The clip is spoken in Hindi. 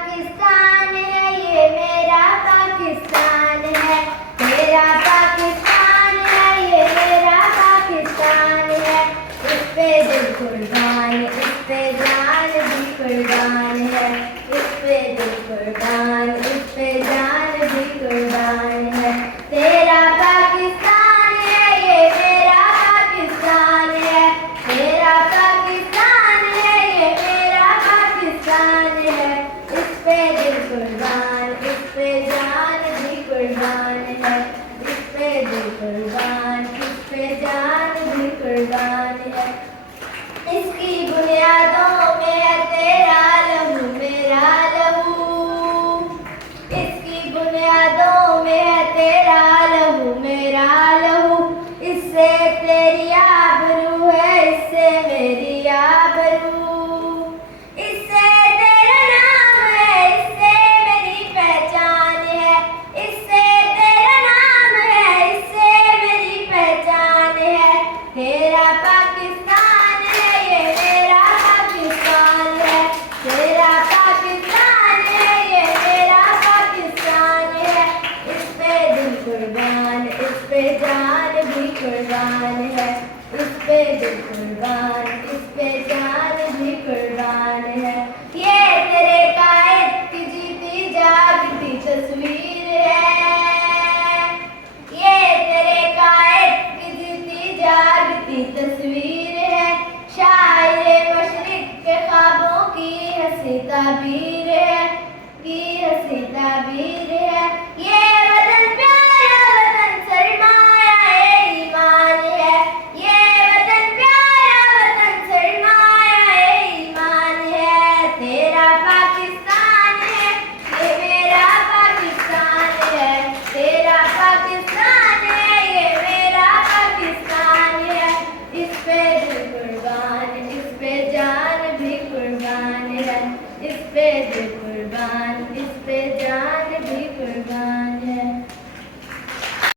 पाकिस्तान है, ये मेरा पाकिस्तान है। मेरा पाकिस्तान है, ये मेरा पाकिस्तान है। इस पे दिल कुर्बान, इस पे जान भी कुर्बान है। इस पे दिल कुर्बान, इस पे जान भी कुर्बान है। तेरा पाकिस्तान है, ये मेरा पाकिस्तान है। मेरा पाकिस्तान है, ये मेरा पाकिस्तान है। इस पे दिल कुर्बान, इस पे जान भी कुर्बान है। इस पे दिल कुर्बान, इस पे जान भी कुर्बान है। इसकी बुनियादों में है तेरा लहू मेरा लहू। इसकी बुनियादों में है तेरा लहू मेरा लहू। इससे तेरी आबरू है, इससे मेरी आबरू। इससे तेरा नाम है, इससे मेरी पहचान है। इससे तेरा नाम है, इससे मेरी पहचान है। तेरा पाकिस्तान है, ये मेरा पाकिस्तान है। तेरा पाकिस्तान है, ये मेरा पाकिस्तान है। इस पे दिल कुर्बान, इस पे जान भी कुर्बान है। इस पे दिल कुर्बान, इस पे जान भी कुर्बान है। ये तेरे कायद की जीती जागती तस्वीर है। ये तेरे कायद की जीती जागती तस्वीर है। शायर मशरिक के ख्वाबों की हंसी ताबीर है, की हंसी ताबीर है। ये वतन प्यारा वतन सरमाया ईमान है। ये वतन प्यारा वतन सरमाया ईमान है। तेरा पाकिस्तान है, ये मेरा पाकिस्तान है। तेरा पाकिस्तान है, ये मेरा पाकिस्तान है। इस पे दिल कुर्बान, इस पे जान भी कुर्बान है। इस पे दिल कुर्बान, इस पे जान भी कुर्बान।